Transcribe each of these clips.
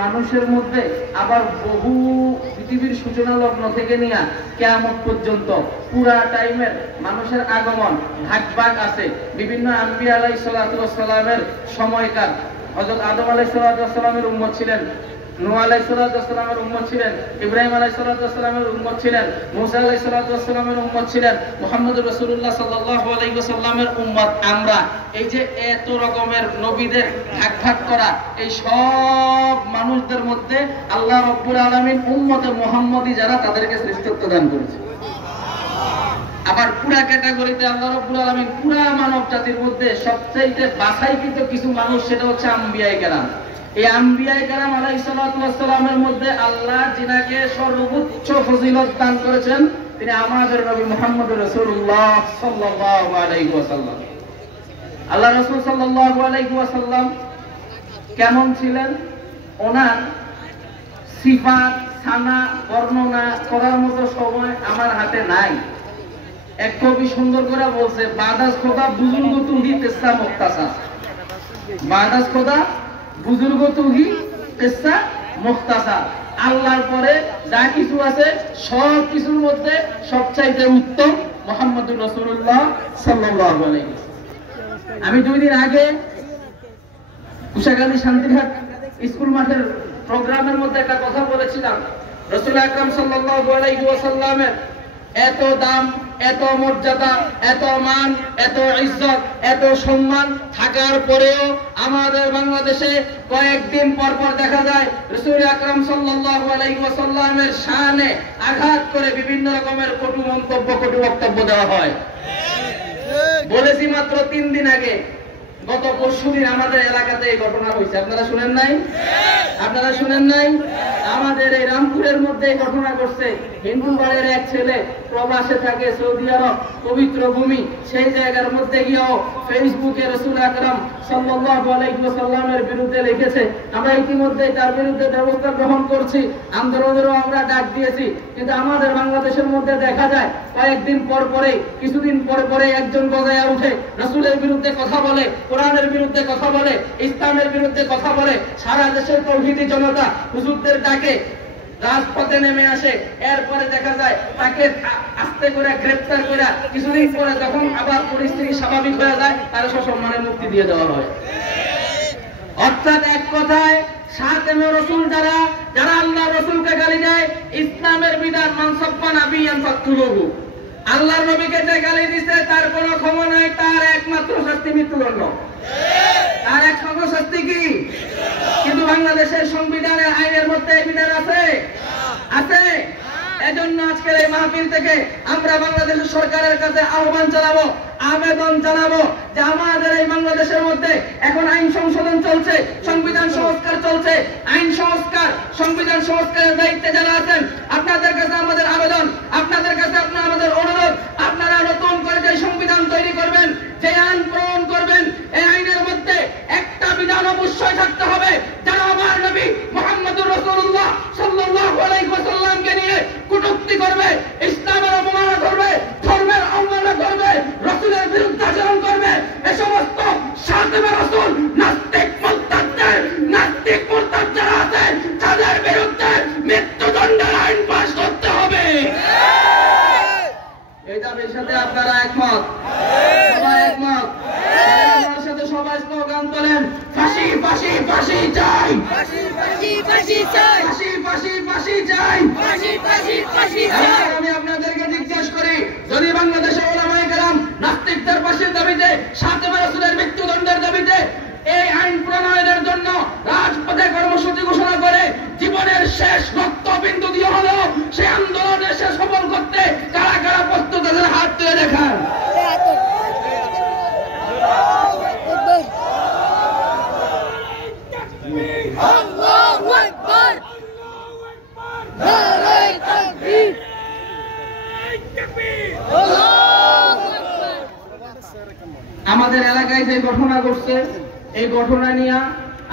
মানুষের মধ্যে আবার বহু পৃথিবীর সূচনা লগ্ন থেকে নিয়ে কিয়ামত পর্যন্ত পুরা টাইমের মানুষের আগমন ভাগ আছে। বিভিন্ন আম্বিয়া আলাইহিস সালাতু ওয়াস সালামের সময়কার হযরত আদম আলাইহিস সালাতু ওয়াস সালামের উম্মত ছিলেন, নূহ আলাইহিস সালাতু ওয়াস সালামের উম্মত ছিলেন, ইব্রাহিম আলাইহিস সালাতু ওয়াস সালামের উম্মত ছিলেন, মুসা আলাইহিস সালাতু ওয়াস সালামের উম্মত ছিলেন, মুহাম্মদুর রাসূলুল্লাহ সাল্লাল্লাহু আলাইহি ওয়াসাল্লামের উম্মত আমরা। এই যে এত রকমের নবীদের ভাগ করা, এই সব মানুষদের মধ্যে আল্লাহ রাব্বুল আলামিন উম্মতে মুহাম্মদী যারা তাদেরকে শ্রেষ্ঠত্ব দান করেছে। আবার পুরা ক্যাটাগরিতে আল্লাহ রাব্বুল আলামিন পুরা মানব জাতির মধ্যে সবচেয়ে বাছাইকৃত কিছু মানুষ, সেটা হচ্ছে আম্বিয়ায়ে কেরাম। এই আম্বিয়ায়ে কেরাম আলাইহিস সালাতু ওয়াস সালামের মধ্যে আল্লাহ যিনাকে সর্বোচ্চ ফজিলত দান করেছেন তিনি আমাদের নবী মুহাম্মদুর রাসূলুল্লাহ সাল্লাল্লাহু আলাইহি ওয়াসাল্লাম। আল্লাহ রাসূল সাল্লাল্লাহু আলাইহি ওয়াসাল্লাম কেমন ছিলেন, ওনার সিফাত সানা বর্ণনা করার মতো সময় আমার হাতে নাই। এক কবি সুন্দর করে বলছে, বাদাস খোদা বুজুর্গ তুহি কিসসা মুখতাসার, বাদাস খোদা বুজুর্গ তুহি কিসসা মুখতাসার। আল্লাহর পরে যা কিছু আছে সব কিছুর মধ্যে সবচাইতে উত্তম মুহাম্মদুর রাসূলুল্লাহ সাল্লাল্লাহু আলাইহি ওয়াসাল্লাম। আমি 2 দিন আগে কুশাগালী শান্তিঘাট স্কুল মাঠের প্রোগ্রামের মধ্যে একটা কথা বলেছিলাম। রাসূল আকরাম সাল্লাল্লাহু আলাইহি ওয়াসাল্লামের এত দাম, এত মর্যাদা, এত মান, এত ইজ্জত, এত সম্মান থাকার পরেও আমাদের বাংলাদেশে কয়েকদিন পর পর দেখা যায় রাসূল আকরাম সাল্লাল্লাহু আলাইহি ওয়াসাল্লামের শানে আঘাত করে বিভিন্ন রকমের কটু মন্তব্য, কটু বক্তব্য দেওয়া হয়। বলেছি মাত্র 3 দিন আগে, গত পরশুদিন আমাদের এলাকাতে এই ঘটনা হয়েছে। আপনারা শুনেন নাই? আপনারা শুনেন নাই? আমাদের এই রামপুরের মধ্যে এই ঘটনা ঘটছে। হিন্দু বাড়ির এক ছেলে প্রবাসে থাকে সৌদি আরব, পবিত্র ভূমি, সেই জায়গার মধ্যে গিয়েও ফেসবুকে রাসূল আকরাম সাল্লাল্লাহু আলাইহি ওয়াসাল্লামের বিরুদ্ধে লিখেছে। আমরা ইতিমধ্যে তার বিরুদ্ধে ব্যবস্থা গ্রহণ করছি, আন্দোলনেরও আমরা ডাক দিয়েছি। কিন্তু আমাদের বাংলাদেশের মধ্যে দেখা যায় কয়েকদিন পর পরে, কিছুদিন পর পরে একজন গজায়া উঠে, রাসূলের বিরুদ্ধে কথা বলে, কোরআনের বিরুদ্ধে কথা বলে, ইসলামের বিরুদ্ধে কথা বলে। সারা দেশের তৌহিদি জনতা হুজুরদের ডাকে রাজপথে নেমে আসে। এরপরে দেখা যায় তাকে আস্তে করে গ্রেফতার করে কিছুদিন পরে যখন আবার পরিস্থিতি স্বাভাবিক হয়ে যায় তার সসম্মানে মুক্তি দিয়ে দেওয়া হয়। অর্থাৎ এক কথায় খাতেমে রাসূল যারা আল্লাহ রাসূলকে গালি দেয়, ইসলামের বিধান মানসাব্বা নাবিয়ান ফাকতুলুহু, আল্লাহর নবীকে যে গালি দিতে তার কোনো ক্ষমা নাই, তার একমাত্র শাস্তি মৃত্যুদণ্ড। তার একমাত্র শাস্তি কি? কিন্তু বাংলাদেশের সংবিধানে, আইনের মধ্যে এই বিধান আছে? আছে। এজন্য আজকের এই মাহফিল থেকে আমরা বাংলাদেশের সরকারের কাছে আহ্বান জানাবো, আবেদন জানাবো যে আমাদের এই বাংলাদেশের মধ্যে এখন আইন সংশোধন চলছে, সংবিধান সংস্কার চলছে। আইন সংস্কার, সংবিধান সংস্কারের দায়িত্বে যারা আছেন, আপনাদের কাছে আমাদের আবেদন, আপনাদের কাছে আমাদের অনুরোধ, আপনারা নতুন করে যে সংবিধান তৈরি করবেন, যে আইন প্রণয়ন করবেন, এই আইনের মধ্যে একটা বিধান অবশ্যই থাকতে হবে যারা আমার নবী মুহাম্মদুর রাসূলুল্লাহ সাল্লাল্লাহু আলাইহি ওয়াসাল্লামকে নিয়ে কটূক্তি করবে, ইসলামের অবমাননা করবে, ধর্মের অবমাননা করবে, রাসূলের বিরুদ্ধে আচরণ করবে, এই সমস্ত খাতেমে রাসূল নাস্তিক মুরতাদ যারা আছে তাদের বিরুদ্ধে মৃত্যুদণ্ডের আইন পাস করতে হবে। এই দাবির সাথে আপনারা একমত? সবাই একমত? আমার সাথে সবাই স্লোগান তোলেন, ফাঁসি ফাঁসি ফাঁসি চাই, ফাঁসি ফাঁসি ফাঁসি চাই, ফাঁসি ফাঁসি ফাঁসি চাই, ফাঁসি ফাঁসি ফাঁসি চাই। আমি আপনাদেরকে জিজ্ঞেস করি, যদি বাংলাদেশের উলামায়ে কেরাম নাস্তিকদের ফাঁসির দাবিতে, খাতেমে রাসূলের মৃত্যুদণ্ডের দাবিতে এই আইন প্রণয়নের জন্য রাজপথে কর্মসূচি ঘোষণা করে জীবনের শেষ রক্তবিন্দু দিয়ে হলেও সেই আন্দোলনে সে সফল করতে কারা কারা প্রস্তুত তাদের হাত তুলে দেখান। আল্লাহু আকবার, নারে তাকবীর, আমাদের এলাকায় যে ঘটনা ঘটছে, এই ঘটনা নিয়ে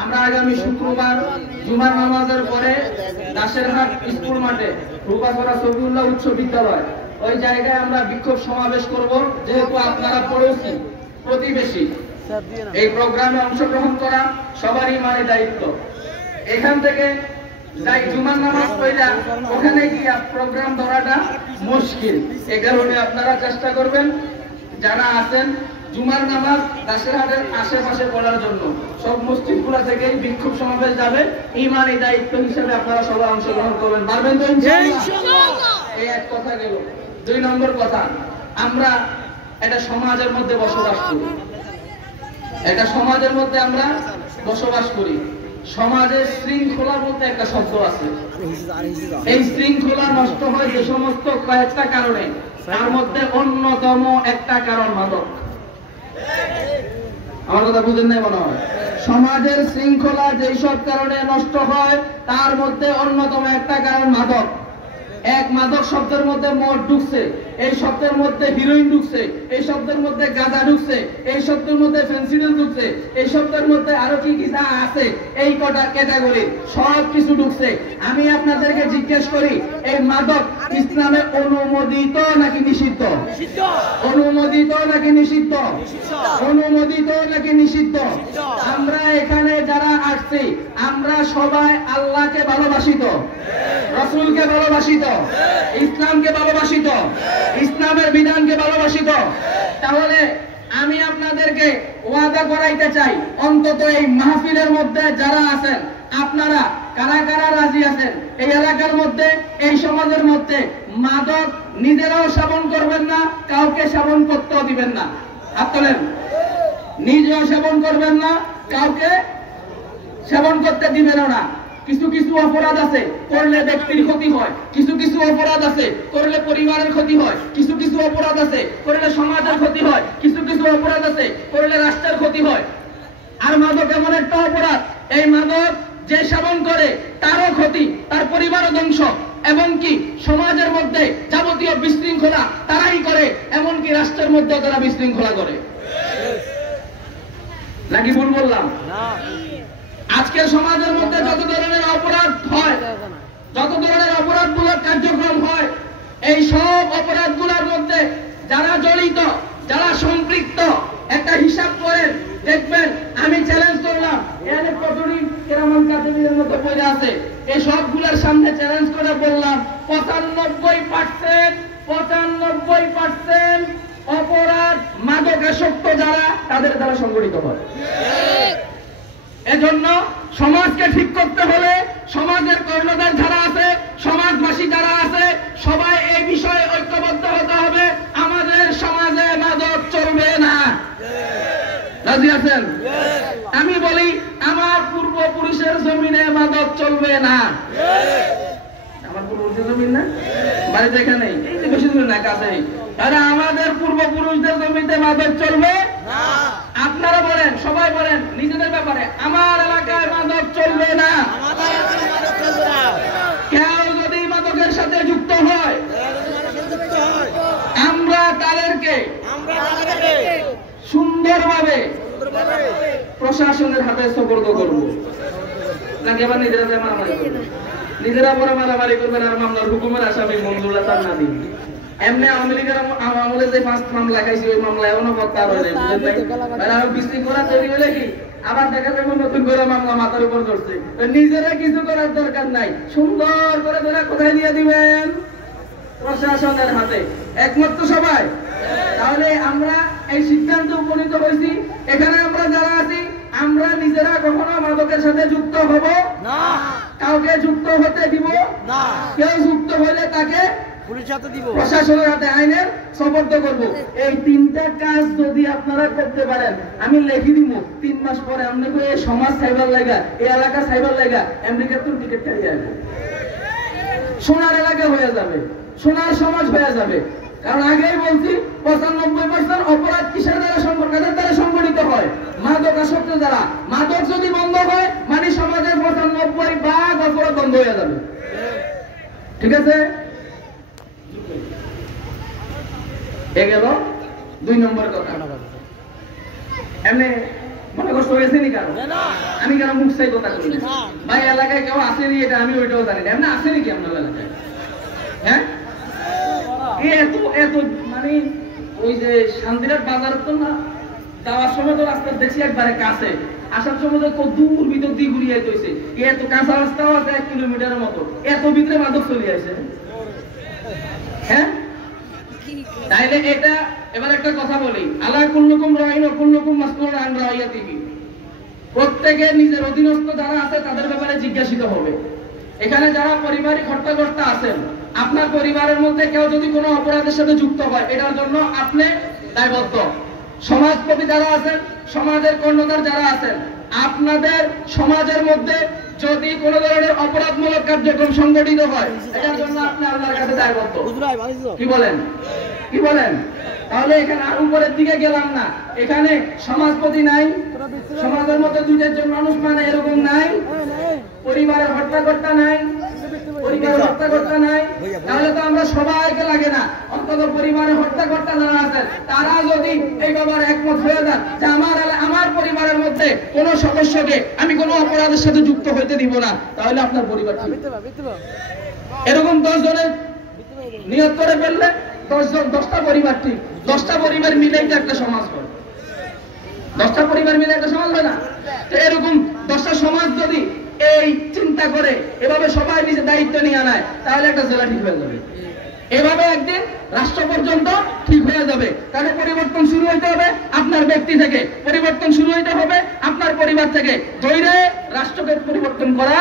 আমরা আগামী শুক্রবার জুমার নামাজের পরে দাসেরহাট স্কুল মাঠে রূপাছড়া সফিউল্লাহ উচ্চ বিদ্যালয়, ওই জায়গায় আমরা বিক্ষোভ সমাবেশ করব। যেহেতু আপনারা পড়োশি, প্রতিবেশী, এই প্রোগ্রামে অংশগ্রহণ করা সবারই মানে দায়িত্ব। এখান থেকে যাই জুমার নামাজ পড়া ওখানে গিয়ে প্রোগ্রাম ধরাটা মুশকিল। এই কারণে আপনারা চেষ্টা করবেন যারা আছেন জুমার নামাজ দাসেরহাটের আশেপাশে পড়ার জন্য সব মসজিদগুলো থেকেই বিক্ষোভ সমাবেশ যাবে। ইমানি দায়িত্ব হিসেবে আপনারা সবাই অংশগ্রহণ করবেন, পারবেন তো ইনশাআল্লাহ? এই এক কথা গেল। 2 নম্বর কথা, আমরা একটা সমাজের মধ্যে বসবাস করি। একটা সমাজের মধ্যে আমরা বসবাস করি। সমাজের শৃঙ্খলা বলতে একটা শব্দ আছে। এই শৃঙ্খলা নষ্ট হয় যে সমস্ত কয়েকটা কারণে, তার মধ্যে অন্যতম একটা কারণ মাদক। আমার কথা বুঝেন নাই মনে হয়? সমাজের শৃঙ্খলা যেসব কারণে নষ্ট হয় তার মধ্যে অন্যতম একটা কারণ মাদক। এক, মাদক শব্দের মধ্যে মদ ঢুকছে, এই শব্দের মধ্যে হিরোইন ঢুকছে, এই শব্দের মধ্যে গাঁজা ঢুকছে, এই শব্দের মধ্যে ফেন্সিডিল ঢুকছে, এই শব্দের মধ্যে আরো কি কি যা আছে এই কটা ক্যাটাগরি সব কিছু ঢুকছে। আমি আপনাদেরকে জিজ্ঞেস করি, এই মাদক ইসলামে অনুমোদিত নাকি নিষিদ্ধ? অনুমোদিত নাকি নিষিদ্ধ? অনুমোদিত নাকি নিষিদ্ধ? আমরা এখানে যারা আসছি আমরা সবাই আল্লাহকে ভালোবাসি তো? রাসূলকে ভালোবাসি তো? ইসলামকে ভালোবাসি তো? ইসলামের বিধানকে ভালোবাসি তো? তাহলে আমি আপনাদেরকে ওয়াদা করাইতে চাই, অন্তত এই মাহফিলের মধ্যে যারা আছেন আপনারা কারা কারা রাজি আছেন এই এলাকার মধ্যে, এই সমাজের মধ্যে মাদক নিজেরাও সেবন করবেন না, কাউকে সেবন করতেও দিবেন না? হাত তোলেন। নিজেও সেবন করবেন না, কাউকে সেবন করতে দিবেন না। কিছু কিছু অপরাধ আছে করলে ব্যক্তির ক্ষতি হয়, কিছু কিছু অপরাধ আছে করলে পরিবারের ক্ষতি হয়, কিছু কিছু অপরাধ আছে করলে সমাজের ক্ষতি হয়, কিছু কিছু অপরাধ আছে করলে রাষ্ট্রের ক্ষতি হয়। আর মাদক এমন একটা অপরাধ, এই মাদক যে সেবন করে তারও ক্ষতি, তার পরিবারও ধ্বংস, এবং কি সমাজের মধ্যে যাবতীয় বিশৃঙ্খলা তারাই করে, এমনকি রাষ্ট্রের মধ্যে তারা বিশৃঙ্খলা করে। নাকি ভুল বললাম? আজকের সমাজের মধ্যে যত ধরনের অপরাধ হয়, যত ধরনের অপরাধমূলক কার্যক্রম হয়, এই সব অপরাধগুলোর মধ্যে যারা জড়িত, যারা সম্পৃক্ত, একটা হিসাব করেন দেখবেন। আমি চ্যালেঞ্জ করলাম, এখানে কতটি কেরামান কাতিবের মতো পড়ে আছে, এই সবগুলোর সামনে চ্যালেঞ্জ করে বললাম 95% অপরাধ মাদকাসক্ত যারা তাদের দ্বারা সংগঠিত হয়। এজন্য সমাজকে ঠিক করতে হলে সমাজের কর্ণধার যারা আছে, সমাজবাসী যারা আছে, সবাই এই বিষয়ে ঐক্যবদ্ধ হতে হবে। আমাদের সমাজে মাদক চলবে না। রাজি আছেন? আমি বলি আমার পূর্বপুরুষের জমিনে মাদক চলবে না। আমার পূর্বপুরুষের জমিন না, বাড়িতে এখানে এই যে বেশি দূরে না, কাছেই। আরে আমাদের পূর্বপুরুষদের জমিতে মাদক চলবে না। আপনারা বলেন, সবাই বলেন নিজেদের ব্যাপারে, আমার এলাকায় মাদক চলবে না। কেউ যদি মাদকের সাথে যুক্ত হয় আমরা তাদেরকে সুন্দরভাবে প্রশাসনের হাতে সুপর্দ করব। নাকি আবার নিজেরা মারামারি করবে? নিজেরা পরে মারামারি করবেন আর মামলার হুকুমের আসামি মঞ্জুরা তার না দিন। এমনি আওয়ামী লীগের আমলে যে 5 মামলা খাইছি ওই মামলা এখনো প্রত্যাহার হয় নাই, বুঝলেন নাই? আর বিশৃঙ্খলা তৈরি হলে কি আবার দেখা যাবে নতুন করে মামলা মাথার উপর করছে। নিজেরা কিছু করার দরকার নাই, সুন্দর করে ধরে কোথায় দিয়ে দিবেন? প্রশাসনের হাতে। একমত তো সবাই? তাহলে আমরা এই সিদ্ধান্তে উপনীত হয়েছি, এখানে আমরা যারা আছি আমরা নিজেরা কখনো মাদকের সাথে যুক্ত হব না, কাউকে যুক্ত হতে দিব না। কেউ যুক্ত হলে তাকে প্রশাসনের হাতে আইনের সোপর্দ করব। এই 3টা কাজ যদি আপনারা করতে পারেন, আমি লিখে দিব 3 মাস পরে আপনাকে এই সমাজ সাইবার লাগা, এই এলাকা সাইবার লাগা, আমেরিকার তো টিকিট কাটিয়ে আসবে, সোনার এলাকা হয়ে যাবে, সোনার সমাজ হয়ে যাবে। কারণ আগেই বলছি 95% অপরাধ কিসের দ্বারা কাদের দ্বারা সংগঠিত হয়? মাদকাসক্ত দ্বারা। মাদক যদি বন্ধ হয় মানে সমাজের 95% অপরাধ বন্ধ হয়ে যাবে। ঠিক আছে? এ গেল 2 নম্বর কথা। এমনি মনে কষ্ট হয়েছে নি কারো? আমি কেন মুখ চাই কথা করি না ভাই? এলাকায় কেউ আসেনি এটা আমি ওইটাও জানি না। এমনি আসে নাকি আপনার এলাকায়? হ্যাঁ, এত এত মানে ওই যে শান্তিরাট বাজার তো না, যাওয়ার সময় তো রাস্তা দেখছি একবারে কাছে, আসার সময় তো কত দূর ভিতর দিয়ে ঘুরিয়ে আইতেছে, এত কাঁচা রাস্তাও আছে 1 কিলোমিটারের মতো, এত ভিতরে মাদক চলে আসে। হ্যাঁ, তাইলে এটা এবার একটা কথা বলি, আলা কুল্লুকুম রাইন ওয়া কুল্লুকুম মাসউলুন আন রাইয়াতিহি। প্রত্যেকে নিজের অধীনস্থ যারা আছে তাদের ব্যাপারে জিজ্ঞাসিত হবে। এখানে যারা পারিবারিক হত্যাকর্তা আছেন, আপনার পরিবারের মধ্যে কেউ যদি কোনো অপরাধের সাথে যুক্ত হয়, এটার জন্য আপনি দায়বদ্ধ। সমাজকর্মী যারা আছেন, সমাজের কর্ণধার যারা আছেন, আপনাদের সমাজের মধ্যে যদি কোনো ধরনের অপরাধমূলক কার্যক্রম সংগঠিত হয়, এটার জন্য আপনি আল্লাহর কাছে দায়বদ্ধ। কি বলেন? কি বলেন? তাহলে এখানে আর উপরের দিকে গেলাম না, এখানে সমাজপতি নাই, সমাজের মধ্যে 2-4 মানুষ মানে এরকম নাই, পরিবারের হত্যাকর্তা নাই, পরিবারের হত্যাকর্তা নাই, তাহলে তো আমরা সবাইকে লাগে না, অন্তত পরিবারের হত্যাকর্তা যারা আছেন তারা যদি এই ব্যাপারে একমত হয়ে যান যে আমার পরিবারের মধ্যে কোন সদস্যকে আমি কোনো অপরাধের সাথে যুক্ত হইতে দিব না, তাহলে আপনার পরিবার এরকম 10 জনের নিয়ত করে ফেললে 10টা পরিবার ঠিক, 10টা পরিবার মিলেই তো একটা সমাজ হয়, 10টা পরিবার মিলে একটা সমাজ হয় না? তো এরকম 10টা সমাজ যদি এই চিন্তা করে এভাবে সবাই নিজের দায়িত্ব নিয়ে নেয়, তাহলে একটা জেলা ঠিক হয়ে যাবে, এভাবে একদিন রাষ্ট্র পর্যন্ত ঠিক হয়ে যাবে। তাহলে পরিবর্তন শুরু হইতে হবে আপনার ব্যক্তি থেকে, পরিবর্তন শুরু হইতে হবে আপনার পরিবার থেকে। ধৈর্যে রাষ্ট্রকে পরিবর্তন করা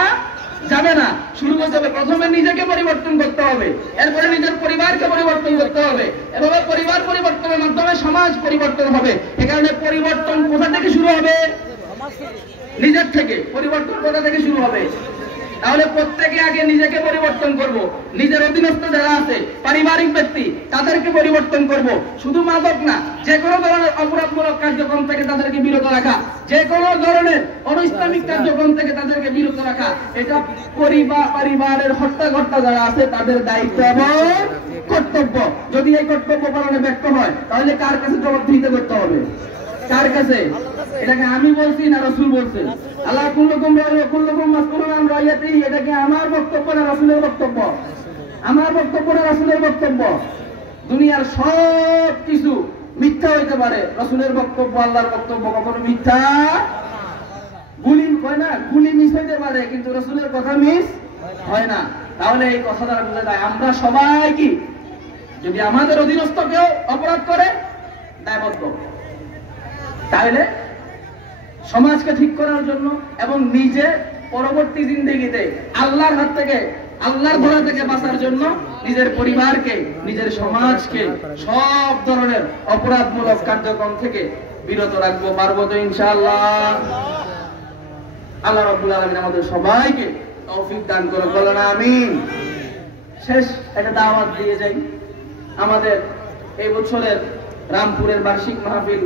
যাবে না, শুরু করতে হবে প্রথমে নিজেকে পরিবর্তন করতে হবে, এরপরে নিজের পরিবারকে পরিবর্তন করতে হবে, এভাবে পরিবার পরিবর্তনের মাধ্যমে সমাজ পরিবর্তন হবে। এ কারণে পরিবর্তন কোথা থেকে শুরু হবে? নিজের থেকে। পরিবর্তন কোথা থেকে শুরু হবে? তাহলে প্রত্যেকে আগে নিজেকে পরিবর্তন করব, নিজের অধীনস্থ যারা আছে পারিবারিক ব্যক্তি তাদেরকে পরিবর্তন করব। শুধু মাদক না, যে কোনো ধরনের অপরাধমূলক কার্যক্রম থেকে তাদেরকে বিরত রাখা, যে কোনো ধরনের অনৈসলামিক কার্যক্রম থেকে তাদেরকে বিরত রাখা, এটা পরিবারের হত্যাকর্তা যারা আছে তাদের দায়িত্ব এবং কর্তব্য। যদি এই কর্তব্য পালনে ব্যর্থ হয়, তাহলে কার কাছে জবাবদিহিতা করতে হবে? কার কাছে? এটাকে আমি বলছি না রাসূল বলছেন? আল্লাহ কুল্লুকুম রাইন ওয়া কুল্লুকুম মাসউলুন আন রাইয়াতিহি। এটা কি আমার বক্তব্য না রাসূলের বক্তব্য? আমার বক্তব্য না রাসূলের বক্তব্য? দুনিয়ার সব কিছু মিথ্যা হইতে পারে, রাসূলের বক্তব্য আল্লাহর বক্তব্য কখনো মিথ্যা গুলি হয় না, গুলি মিস হইতে পারে কিন্তু রাসূলের কথা মিস হয় না। তাহলে এই কথা দ্বারা বোঝা যায় আমরা সবাই কি, যদি আমাদের অধীনস্থ কেউ অপরাধ করে দায়বদ্ধ। তাহলে সমাজকে ঠিক করার জন্য এবং নিজে পরবর্তী জিন্দেগিতে আল্লাহর হাত থেকে, আল্লাহর ধরা থেকে বাঁচার জন্য নিজের পরিবারকে, নিজের সমাজকে সব ধরনের অপরাধমূলক কার্যক্রম থেকে বিরত রাখবো। পারবো তো ইনশাআল্লাহ? আল্লাহ রাব্বুল আলামিন আমাদের সবাইকে তৌফিক দান করুন, বলেন আমিন। শেষ একটা দাওয়াত দিয়ে যাই। আমাদের এই বছরের রামপুরের বার্ষিক মাহফিল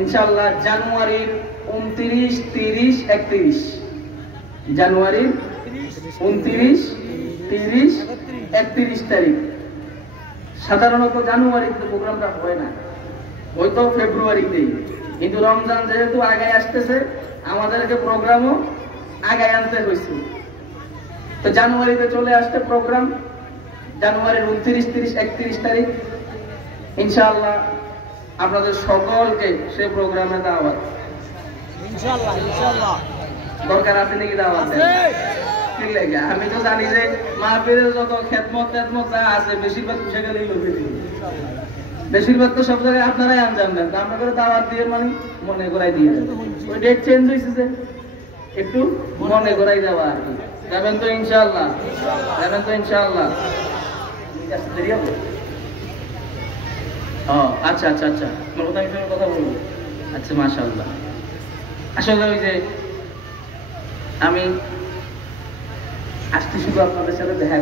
ইনশাআল্লাহ জানুয়ারির 29, 30, 31, জানুয়ারির 29, 30, 31 তারিখ। সাধারণত জানুয়ারিতে প্রোগ্রামটা হয় না, হয়তো ফেব্রুয়ারিতেই, কিন্তু রমজান যেহেতু আগে আসতেছে আমাদেরকে প্রোগ্রামও আগে আনতে হয়েছে, তো জানুয়ারিতে চলে আসছে প্রোগ্রাম। জানুয়ারির 29, 30, 31 তারিখ ইনশাআল্লাহ আপনাদের সকলকে সেই প্রোগ্রামে দাওয়াত। ইনশাআল্লাহ ইনশাআল্লাহ দরকার আছে নাকি দাওয়াত? ঠিক লাগে। আমি তো জানি যে মাহফিলের যত খেদমত যা আছে বেশিরভাগ সেখানেই লোকে দিই, বেশিরভাগ তো সব জায়গায় আপনারাই আনজাম দেন, আমরা করে দাওয়াত দিয়ে মানে মনে করাই দিয়ে দেন। ওই ডেট চেঞ্জ হয়েছে যে একটু মনে করাই দেওয়া আর কি। যাবেন তো ইনশাআল্লাহ? যাবেন তো ইনশাআল্লাহ? দেরি হবে? আচ্ছা আচ্ছা আচ্ছা, আমি কথা বলবো। আচ্ছা মাশাআল্লাহ। আসলে ওই যে আমি আসতে শুধু আপনাদের সাথে দেখা